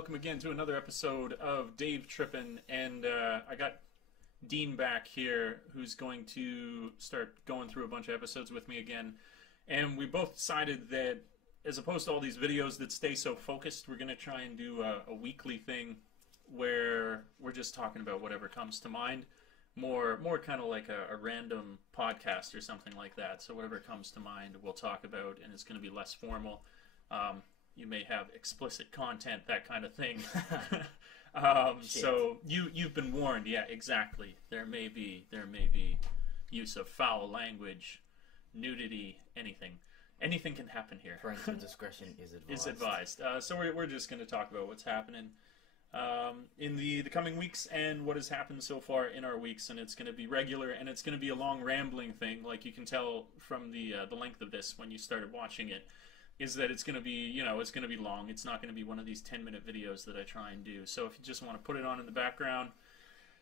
welcome again to another episode of Dave Trippin, and I got Dean back here, who's going to start going through a bunch of episodes with me again. And we both decided that, as opposed to all these videos that stay so focused, we're going to try and do a weekly thing where we're just talking about whatever comes to mind. More kind of like a random podcast or something like that. So whatever comes to mind, we'll talk about, and it's going to be less formal. You may have explicit content, that kind of thing. So you've been warned. Yeah, exactly. There may be use of foul language, nudity, anything. Anything can happen here. Parental discretion is advised. Is advised. So we're just going to talk about what's happening in the coming weeks and what has happened so far in our weeks, and it's going to be regular, and it's going to be a long rambling thing. Like you can tell from the length of this when you started watching it, is that it's going to be, it's going to be long. It's not going to be one of these 10-minute videos that I try and do. So if you just want to put it on in the background,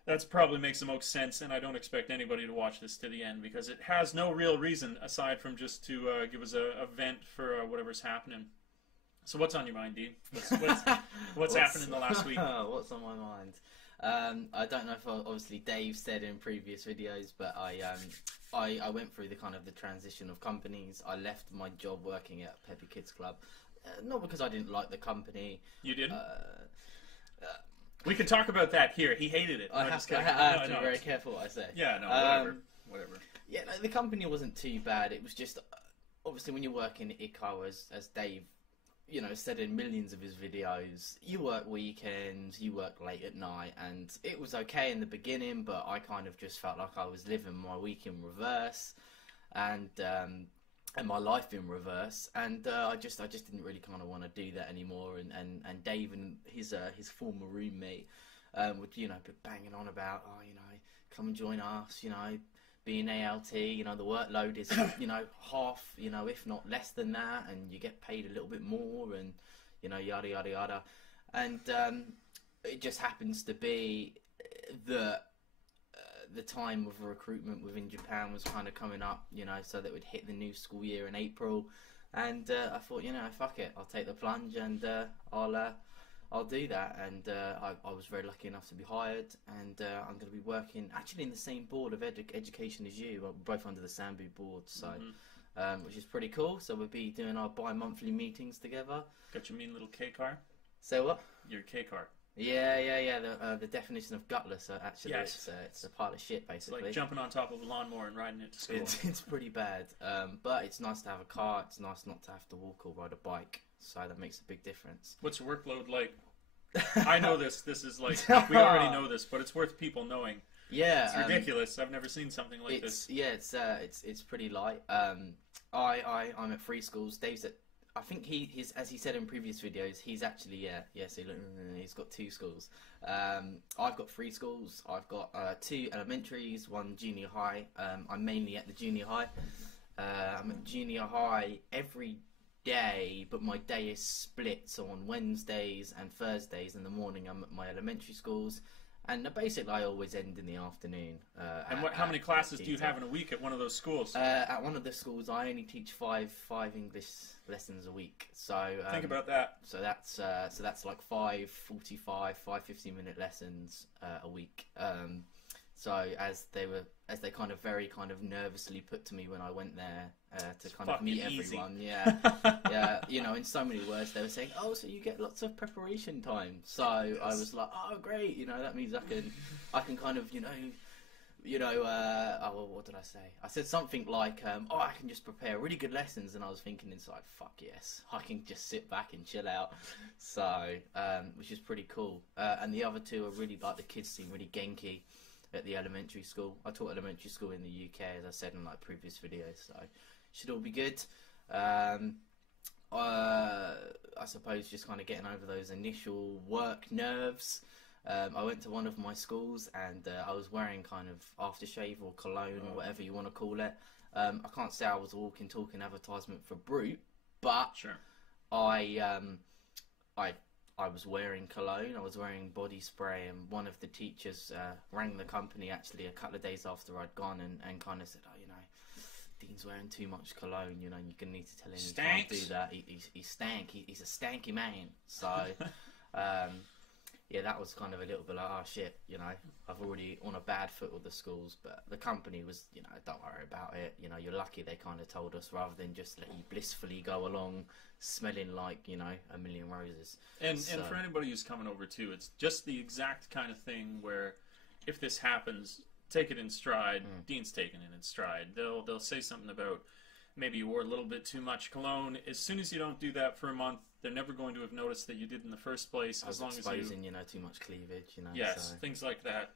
that's probably makes the most sense, and I don't expect anybody to watch this to the end because it has no real reason aside from just to give us a vent for whatever's happening. So what's on your mind, Dean? What's happened in the last week? What's on my mind? I don't know if obviously Dave said in previous videos, but I went through the transition of companies. I left my job working at Peppy Kids Club, not because I didn't like the company. You didn't? We can talk about that here. He hated it. I have to be very careful what I say. Yeah, no, whatever. Yeah, no, the company wasn't too bad. It was just, obviously when you're working at ICO, as Dave, said in millions of his videos, you work weekends, you work late at night, and it was okay in the beginning, but I kind of just felt like I was living my week in reverse, and my life in reverse, and I just didn't really kind of want to do that anymore. And Dave and his former roommate would be banging on about, come and join us, being ALT, the workload is half, if not less than that, and you get paid a little bit more, and yada yada yada. And it just happens to be that the time of recruitment within Japan was kind of coming up, so that we'd hit the new school year in April, and I thought, fuck it, I'll take the plunge, and I'll do that. And I was very lucky enough to be hired, and I'm going to be working actually in the same board of education as you. We're both under the Sambu board, so which is pretty cool. So we'll be doing our bi-monthly meetings together. Got your mean little K car? Say what? Your K car. Yeah. The definition of gutless, actually, yes. It's a pile of shit, basically. It's like jumping on top of a lawnmower and riding it to school. It's pretty bad, but it's nice to have a car. It's nice not to have to walk or ride a bike, so that makes a big difference. What's your workload like? I know this. This is like, we already know this, but it's worth people knowing. Yeah, it's ridiculous. I've never seen something like this. Yeah, it's pretty light. I'm at free schools. Dave's at, I think he's, as he said in previous videos, he's actually so he's got 2 schools. I've got 3 schools. I've got 2 elementaries, 1 junior high. I'm mainly at the junior high. I'm at junior high every day, but my day is split. So on Wednesdays and Thursdays in the morning, I'm at my elementary schools. And basically, I always end in the afternoon. And how many classes do you have in a week at one of those schools? At one of the schools, I only teach five English lessons a week. So think about that. So that's like 5 45, 5 50-minute lessons a week. So as they kind of very nervously put to me when I went there to kind of meet everyone, yeah, in so many words they were saying, oh, so you get lots of preparation time. So I was like, oh, great, that means I can kind of, what did I say? I said something like, I can just prepare really good lessons, and I was thinking inside, fuck yes, I can just sit back and chill out. So, which is pretty cool. And the other 2 are really, like, the kids seem really genki at the elementary school. I taught elementary school in the UK, as I said in like previous videos, so should all be good. I suppose just kind of getting over those initial work nerves. I went to one of my schools, and I was wearing kind of aftershave or cologne or whatever you want to call it. I can't say I was a walking talking advertisement for Brute, but sure. I was wearing cologne, I was wearing body spray, and one of the teachers rang the company actually a couple of days after I'd gone and kind of said, oh, Dean's wearing too much cologne, you're going to need to tell him he can't do that. He stank. He's a stanky man. So Yeah, that was kind of a little bit like, oh shit, you know, I've already on a bad foot with the schools, but the company was, you know, don't worry about it. You know, you're lucky they kind of told us rather than just let you blissfully go along smelling like, you know, a million roses. And for anybody who's coming over too, it's just the exact kind of thing where if this happens, take it in stride. Dean's taking it in stride. They'll say something about maybe you wore a little bit too much cologne. As soon as you don't do that for a month, they're never going to have noticed that you did in the first place. As long exposing, you know, too much cleavage, you know. Yes, things like that.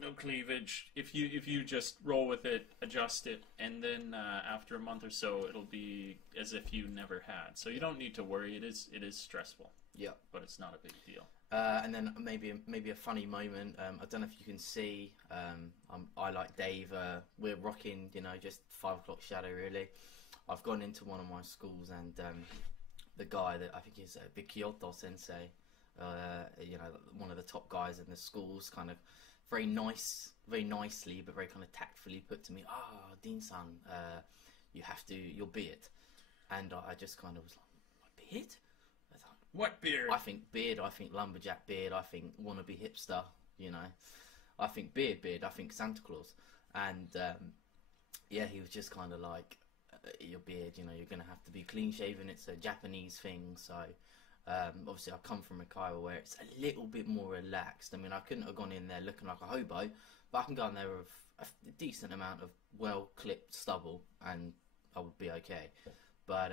No cleavage. If you just roll with it, adjust it, and then after a month or so, it'll be as if you never had. So you don't need to worry. It is stressful. Yeah, but it's not a big deal. And then maybe a funny moment. I don't know if you can see. I like Dave. We're rocking, you know, just 5 o'clock shadow really. I've gone into one of my schools and the guy that I think is Big Kyoto Sensei, you know, one of the top guys in the schools, kind of very nicely, but very kind of tactfully put to me, Dean-san, you have to, your beard. And I just kind of was like, my beard? I thought, what beard? I think beard, I think lumberjack beard, I think wannabe hipster, you know. I think beard, I think Santa Claus. And yeah, he was just kind of like, your beard, you know, you're going to have to be clean shaven. It's a Japanese thing, so obviously I come from a Kiowa where it's a little bit more relaxed. I mean, I couldn't have gone in there looking like a hobo, but I can go in there with a decent amount of well clipped stubble and I would be okay. But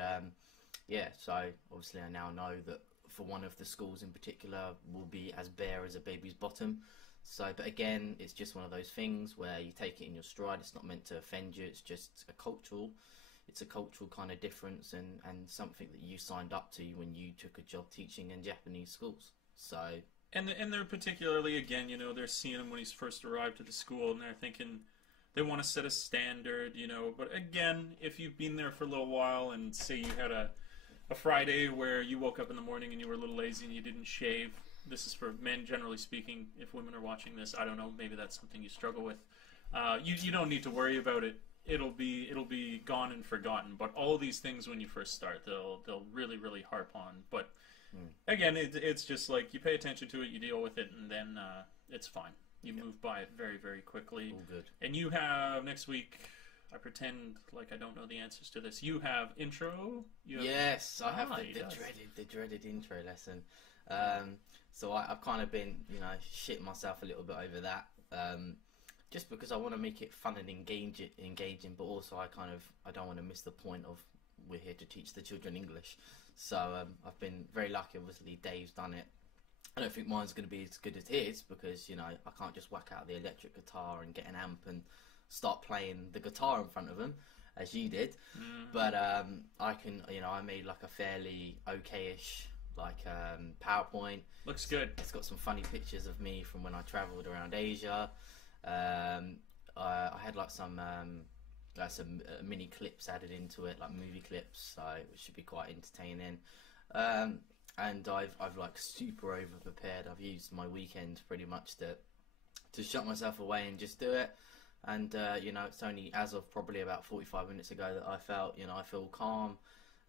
yeah, so obviously I now know that for one of the schools in particular will be as bare as a baby's bottom. So, but again, it's just one of those things where you take it in your stride. It's not meant to offend you. It's just a cultural kind of difference and something that you signed up to when you took a job teaching in Japanese schools. So, and they're particularly, again, you know, they're seeing him when he's first arrived to the school and they're thinking they want to set a standard, you know. But again, if you've been there for a little while and say you had a Friday where you woke up in the morning and you were a little lazy and you didn't shave, this is for men generally speaking. If women are watching this, I don't know, maybe that's something you struggle with. You don't need to worry about it. It'll be gone and forgotten. But all these things when you first start, they'll really harp on. But again, it's just like you pay attention to it, you deal with it, and then it's fine. You move by it very quickly. All good. And you have next week. I pretend like I don't know the answers to this. You have intro. Yes, I have the dreaded intro lesson. So I've kind of been, you know, shitting myself a little bit over that. Just because I want to make it fun and engaging, but also I don't want to miss the point of we're here to teach the children English. So I've been very lucky. Obviously, Dave's done it. I don't think mine's going to be as good as his because, you know, I can't just whack out the electric guitar and get an amp and start playing the guitar in front of him as you did. But I can, you know, I made like a fairly okay-ish like PowerPoint. Looks good. It's got some funny pictures of me from when I travelled around Asia. I had like some mini clips added into it, like movie clips, so it should be quite entertaining. And I've like super over prepared. I've used my weekend pretty much to shut myself away and just do it. And you know, it's only as of probably about 45 minutes ago that I felt, you know, I feel calm,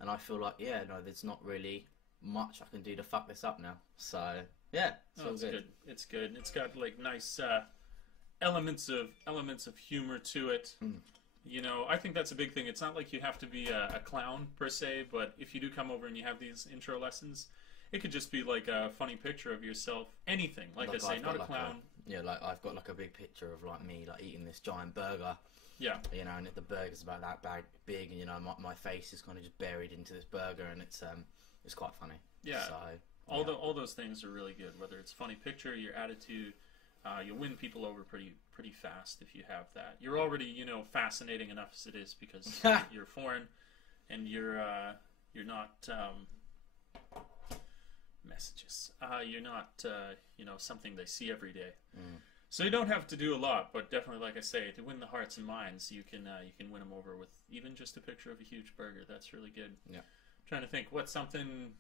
and I feel like, yeah, no, there's not really much I can do to fuck this up now. So yeah, it's good. It's good. It's got like nice elements of humor to it. You know, I think that's a big thing. It's not like you have to be a clown per se, but if you do come over and you have these intro lessons, it could just be like a funny picture of yourself. Anything, like I say, not a clown. Like I've got like a big picture of like me like eating this giant burger. Yeah. You know, and the burger's about that big, and you know, my face is kind of just buried into this burger, and it's quite funny. Yeah. So all those things are really good. Whether it's funny picture, your attitude, you'll win people over pretty fast if you have that. You're already, you know, fascinating enough as it is because you're foreign and you're not messages. You're not you know, something they see every day. So you don't have to do a lot, but definitely, like I say, to win the hearts and minds, you can win them over with even just a picture of a huge burger. That's really good. Yeah. I'm trying to think what's something.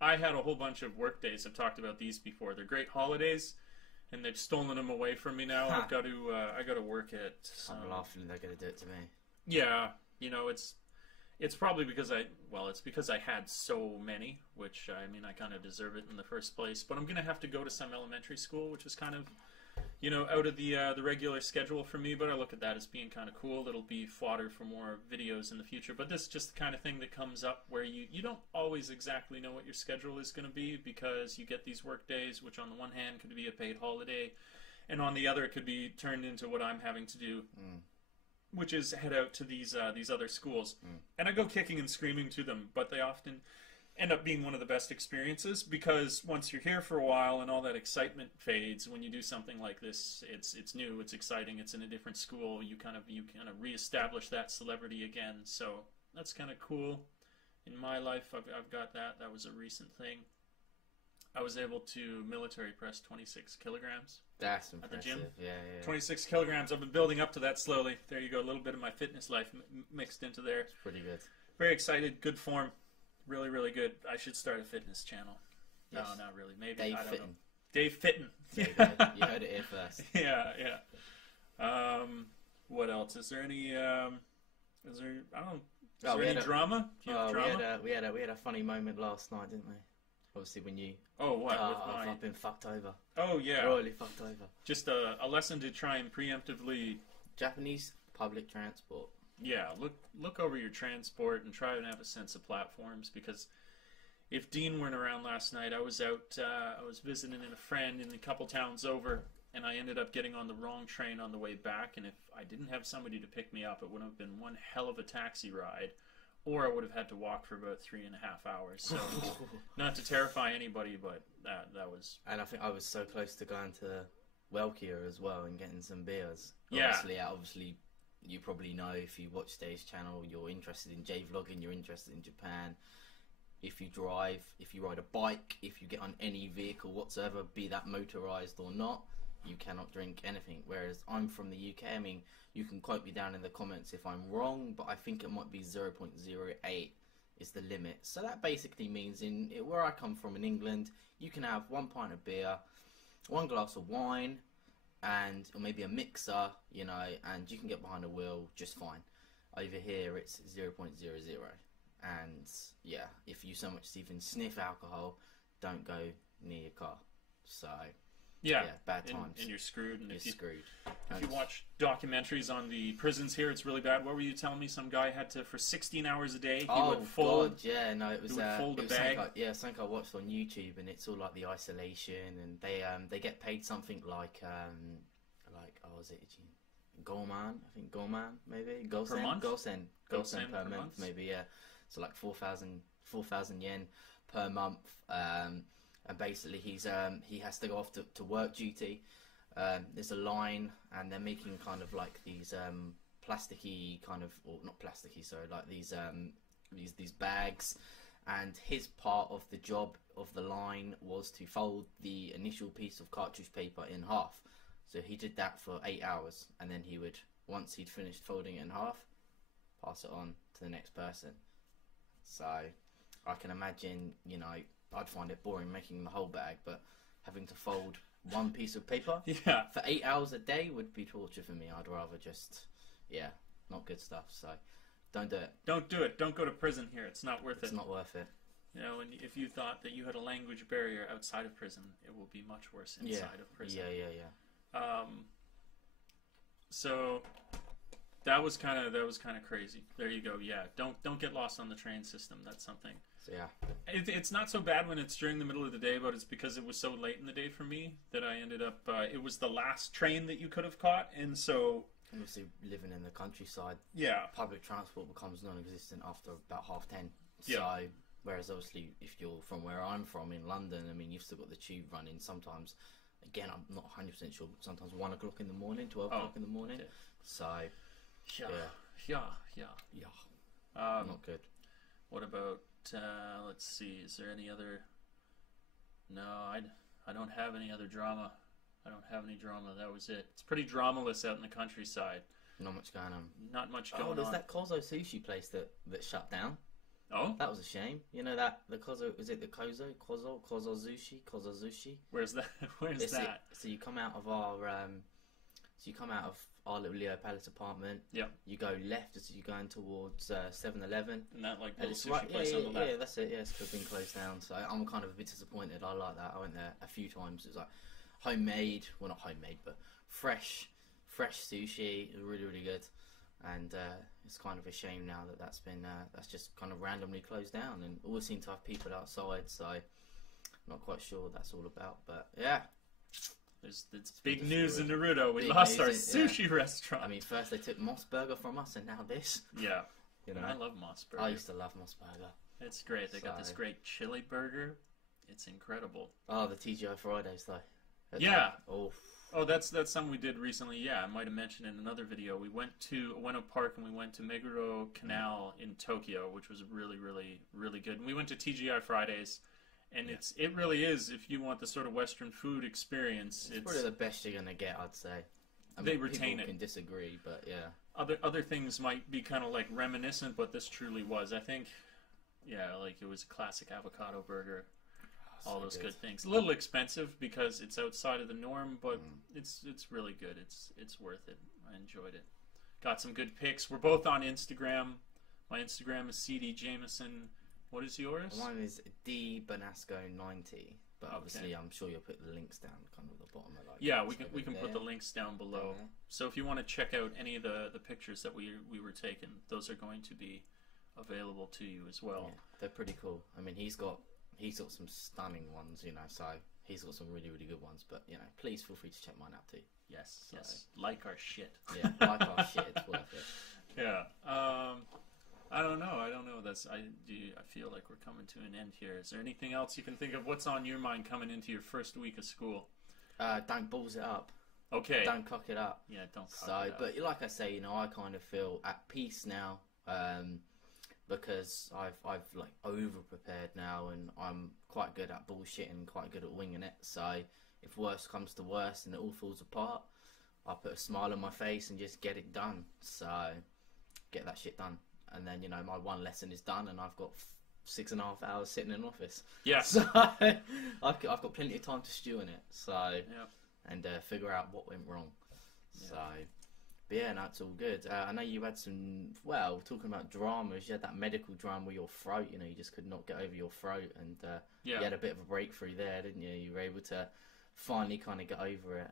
I had a whole bunch of work days. I've talked about these before. They're great holidays, and they've stolen them away from me now. I got to work at. I'm laughing. They're going to do it to me. Yeah, you know, it's It's probably because it's because I had so many, which I mean, I kind of deserve it in the first place. But I'm going to have to go to some elementary school, which is kind of, out of the regular schedule for me. But I look at that as being kind of cool. It'll be fodder for more videos in the future. But this is just the kind of thing that comes up where you don't always exactly know what your schedule is going to be, because you get these work days, which on the one hand could be a paid holiday, and on the other it could be turned into what I'm having to do. Which is head out to these other schools. And I go kicking and screaming to them, but they often end up being one of the best experiences, because once you're here for a while and all that excitement fades, when you do something like this, it's new, it's exciting, it's in a different school, you kind of reestablish that celebrity again. So that's kind of cool. In my life, I've got that. That was a recent thing. I was able to military press 26 kilograms. That's impressive. At the gym. Yeah. 26 kilograms. I've been building up to that slowly. There you go. A little bit of my fitness life mixed into there. It's pretty good. Very excited. Good form. Really, really good. I should start a fitness channel. Yes. No, not really. Maybe. Dave I don't Fitton. know. Dave Fitton. You heard it here first. Yeah. What else? Is there any? Is there? I don't. Is there any drama? Do you have drama? We had a funny moment last night, didn't we? Obviously, when you. Oh, what? I've been fucked over. Oh, yeah. Royally fucked over. Just a lesson to try and preemptively. Japanese public transport. Yeah, look over your transport and try and have a sense of platforms, because if Dean weren't around last night, I was out. I was visiting a friend in a couple towns over, and I ended up getting on the wrong train on the way back. And if I didn't have somebody to pick me up, it would have been one hell of a taxi ride. Or I would have had to walk for about 3.5 hours. So, not to terrify anybody, but that was... And I think I was so close to going to Welkia as well and getting some beers. Yeah. Obviously, you probably know, if you watch Dave's channel, you're interested in J-vlogging, you're interested in Japan. If you drive, if you ride a bike, if you get on any vehicle whatsoever, be that motorised or not, you cannot drink anything. Whereas I'm from the UK, I mean... You can quote me down in the comments if I'm wrong, but I think it might be 0.08 is the limit. So that basically means where I come from in England, you can have 1 pint of beer, 1 glass of wine, or maybe a mixer, and you can get behind a wheel just fine. Over here, it's 0.00. And yeah, if you so much as even sniff alcohol, don't go near your car. So... Yeah, bad times. And you're screwed. And you're screwed. If you watch documentaries on the prisons here, it's really bad. What were you telling me? Some guy had to, for 16 hours a day, he would fold... God, yeah, no, it was... He would fold a bag. Something I watched on YouTube, and it's all like the isolation, and they get paid something like was it Goman? I think Goman, maybe? Per month? Gosen per month, maybe, yeah. So like 4,000 yen per month, and basically he has to go off to work duty. There's a line, and they're making kind of like these plasticky kind of, or not plasticky, sorry, like these bags. And his part of the job of the line was to fold the initial piece of cartridge paper in half. So he did that for 8 hours, and then he would, once he'd finished folding it in half, pass it on to the next person. So I can imagine, I'd find it boring making the whole bag, but having to fold one piece of paper for 8 hours a day would be torture for me. I'd rather just, not good stuff. So don't do it. Don't do it. Don't go to prison here. It's not worth it. It's not worth it. And if you thought that you had a language barrier outside of prison, it will be much worse inside of prison. Yeah. So that was kind of crazy. There you go. Yeah, don't get lost on the train system. That's something. So yeah, it's not so bad when it's during the middle of the day, but it's because it was so late in the day for me that I ended up. It was the last train that you could have caught, and so. Obviously, living in the countryside, public transport becomes non-existent after about 10:30. So, whereas obviously, if you're from where I'm from in London, I mean, you've still got the tube running. Sometimes, again, I'm not 100% sure. But sometimes 1 o'clock in the morning, 12 o'clock in the morning. Yeah. So, not good. What about? Let's see. Is there any other? No, I don't have any other drama. I don't have any drama. That was it. It's pretty dramaless out in the countryside. Not much going on. Not much going on. Oh, there's that Kozo sushi place that shut down. Oh? That was a shame. You know that, the Kozo, is it the Kozo sushi? Kozo sushi? Where's that? Where's that? So you come out of our So you come out of our little Leo Palace apartment. Yeah. You go left as you're going towards 7-Eleven. And that like And little it's sushi right, place on the left. yeah, that's it. Yeah, it's been closed down. So I'm kind of a bit disappointed. I like that. I went there a few times. It was like homemade, well not homemade, but fresh sushi. It was really, really good. And it's kind of a shame now that that's just kind of randomly closed down. And always seem to have people outside. So not quite sure what that's all about. But yeah. There's big news in Naruto. We lost our sushi restaurant. I mean, first they took Moss Burger from us, and now this. Yeah. You know, I love Moss Burger. I used to love Moss Burger. It's great. They got this great chili burger. It's incredible. Oh, the TGI Fridays though. Yeah. Oh, that's something we did recently. Yeah, I might have mentioned in another video. We went to Ueno Park and we went to Meguro Canal in Tokyo, which was really, really, really good. And we went to TGI Fridays. And it really is, if you want the sort of Western food experience. It's probably the best you're going to get, I'd say. I mean, they retain people it. Can disagree, but yeah. Other things might be kind of like reminiscent, but this truly was. I think, like it was a classic avocado burger. All those good things. A little expensive because it's outside of the norm, but it's really good. It's worth it. I enjoyed it. Got some good pics. We're both on Instagram. My Instagram is CD Jameson. What is yours? Mine is dbanasco90, but obviously I'm sure you'll put the links down kind of at the bottom. We can put the links down below. So if you want to check out any of the pictures that we were taking, those are going to be available to you as well. Yeah, they're pretty cool. I mean, he's got some stunning ones, you know. So he's got some really, really good ones. But you know, please feel free to check mine out too. Yes, like our shit. Yeah, like our shit. It's worth it. Yeah. I don't know. I feel like we're coming to an end here. Is there anything else you can think of? What's on your mind coming into your first week of school? Don't balls it up. Okay. Don't cock it up. Yeah, don't cock it up. But like I say, you know, I kind of feel at peace now, because I've like over prepared now, and I'm quite good at bullshitting, quite good at winging it. So if worse comes to worse and it all falls apart, I put a smile on my face and just get it done. So get that shit done. And then, you know, my one lesson is done and I've got 6.5 hours sitting in an office. Yeah. So I've got plenty of time to stew in it. So, and figure out what went wrong. Yeah. So, but yeah, no, it's all good. I know you had some, talking about dramas, you had that medical drama with your throat, you know, you just could not get over your throat. And you had a bit of a breakthrough there, didn't you? You were able to finally kind of get over it.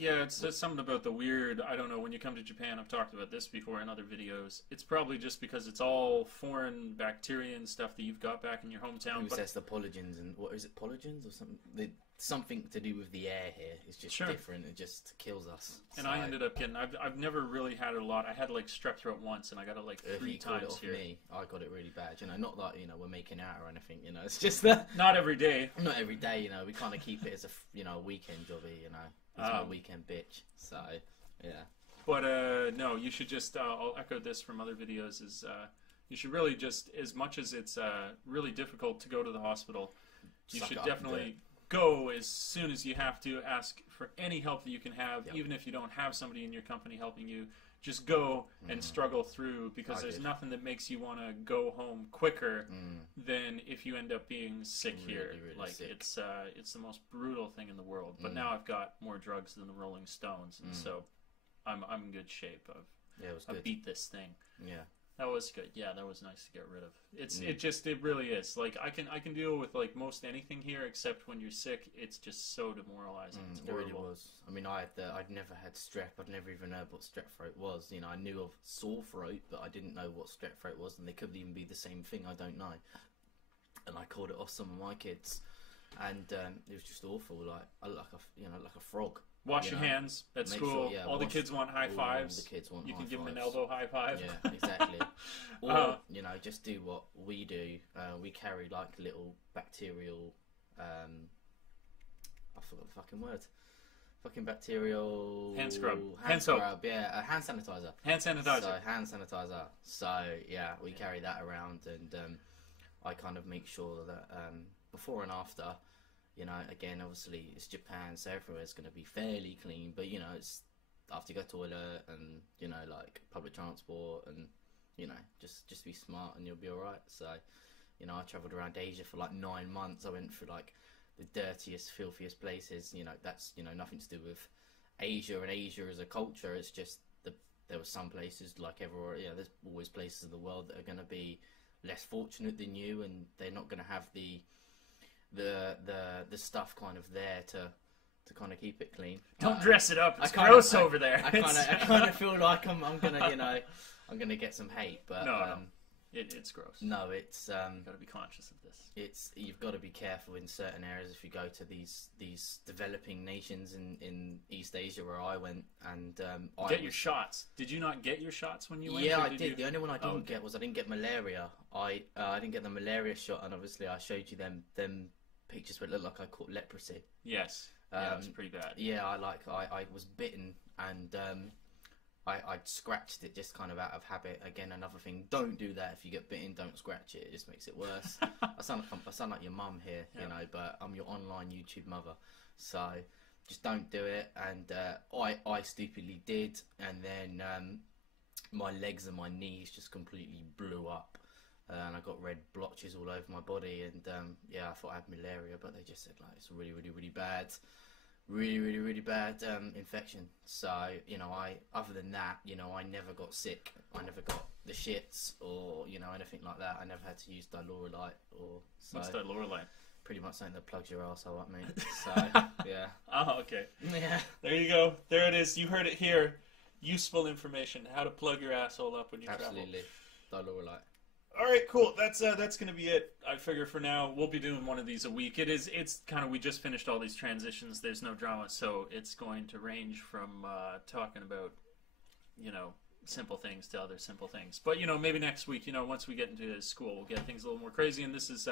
It's something about the weird, I don't know, when you come to Japan, I've talked about this before in other videos, it's probably just because it's all foreign bacteria and stuff that you've got back in your hometown. Who says the pollutins, and what is it, pollutins or something? Something to do with the air here is just different. It just kills us. And I ended up getting, I've never really had it a lot. I had like strep throat once and I got it like 3 times here. I got it really bad. You know, not that, you know, we're making out or anything, you know, it's just that. Not every day. Not every day, you know, we kind of keep it as a, you know, weekend jobby, you know. It's my weekend bitch. So, yeah. But, no, you should just, I'll echo this from other videos, is you should really just, as much as it's really difficult to go to the hospital, you should definitely go as soon as you have to. Ask for any help that you can have, even if you don't have somebody in your company helping you. Just go and struggle through, because there's nothing that makes you want to go home quicker than if you end up being sick here. Really like sick. It's the most brutal thing in the world. But now I've got more drugs than the Rolling Stones, and so I'm in good shape. I've beat this thing. Yeah. That was good. Yeah, that was nice to get rid of. It really is. Like I can deal with like most anything here, except when you're sick. It's just so demoralizing. It's horrible. It really was. I mean, I'd never had strep. I'd never even heard what strep throat was. You know, I knew of sore throat, but I didn't know what strep throat was, and they could even be the same thing. I don't know. And I called it off some of my kids, and it was just awful. Like a frog. Wash your hands at school. Sure, all the kids want high fives. The kids want you high can give fives. them an elbow high five. Yeah, exactly. Or you know, just do what we do. We carry like little bacterial. I forgot the fucking word. Fucking bacterial. Hand scrub. Hand scrub. Yeah, hand sanitizer. Hand sanitizer. So hand sanitizer. So yeah, we carry that around, and I kind of make sure that before and after. You know, again, obviously it's Japan, so everywhere's going to be fairly clean. But you know, it's after you go toilet and you know, like public transport, and you know, just be smart and you'll be all right. So, you know, I travelled around Asia for like 9 months. I went through like the dirtiest, filthiest places. You know, that's nothing to do with Asia and Asia as a culture. It's just there were some places like everywhere. Yeah, there's always places in the world that are going to be less fortunate than you, and they're not going to have the stuff kind of there to kind of keep it clean. Don't dress it up. It's gross over there. I kind of feel like I'm gonna I'm gonna get some hate, but no. It's gross. No, it's you've got to be conscious of this. You've got to be careful in certain areas if you go to these developing nations in East Asia where I went, and get your shots. Did you not get your shots when you went? Yeah, I did. The only one I didn't get was I didn't get malaria. I didn't get the malaria shot, and obviously I showed you them pictures where it looked like I caught leprosy. Yes, yeah, it's pretty bad. Yeah, I was bitten, and I scratched it just kind of out of habit. Again, another thing, don't do that if you get bitten. Don't scratch it. It just makes it worse. I sound like your mum here, you know, but I'm your online YouTube mother. So just don't do it. And I stupidly did, and then my legs and my knees just completely blew up, and I got red blotches all over my body. And yeah, I thought I had malaria, but they just said like it's really, really, really bad. Really bad infection. So, you know, other than that, you know, I never got sick. I never got the shits or, you know, anything like that. I never had to use dilorolite or... So what's dilorolite? Pretty much something that plugs your arsehole up, mate. So, yeah. Oh, okay. Yeah. There you go. There it is. You heard it here. Useful information. How to plug your asshole up when you travel. Absolutely. Dilorolite. All right, cool. That's gonna be it. I figure for now we'll be doing one of these a week. It's kind of, we just finished all these transitions. There's no drama, so it's going to range from talking about, you know, simple things to other simple things. But you know, maybe next week, you know, once we get into school, we'll get things a little more crazy. And this is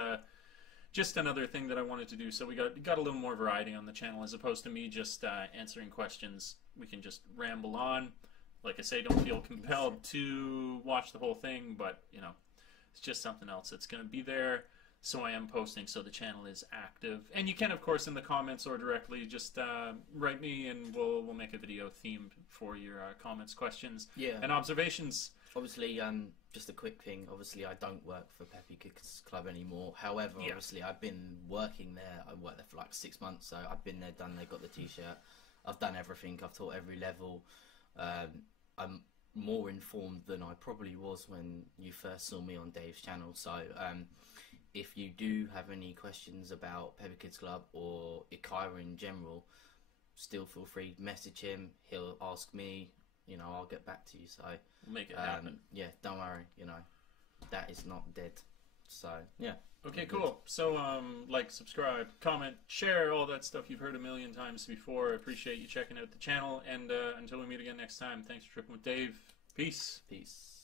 just another thing that I wanted to do. So we got a little more variety on the channel as opposed to me just answering questions. We can just ramble on. Like I say, don't feel compelled to watch the whole thing, but you know. It's just something else that's going to be there, so I am posting, so the channel is active. And you can, of course, in the comments or directly just write me, and we'll make a video themed for your comments, questions, and observations. Obviously, just a quick thing. Obviously, I don't work for Peppy Kids Club anymore. However, obviously, I've been working there. I worked there for like 6 months, so I've been there, done there, got the T-shirt. I've done everything. I've taught every level. I'm more informed than I probably was when you first saw me on Dave's channel. So if you do have any questions about Peppy Kids Club or Ikaira in general, still feel free to message him. He'll ask me, you know, I'll get back to you. So we'll make it happen. Yeah, don't worry, you know, that is not dead. So yeah. Okay, cool. So like, subscribe, comment, share, all that stuff you've heard a million times before. I appreciate you checking out the channel, and until we meet again next time, thanks for tripping with Dave. Peace. Peace.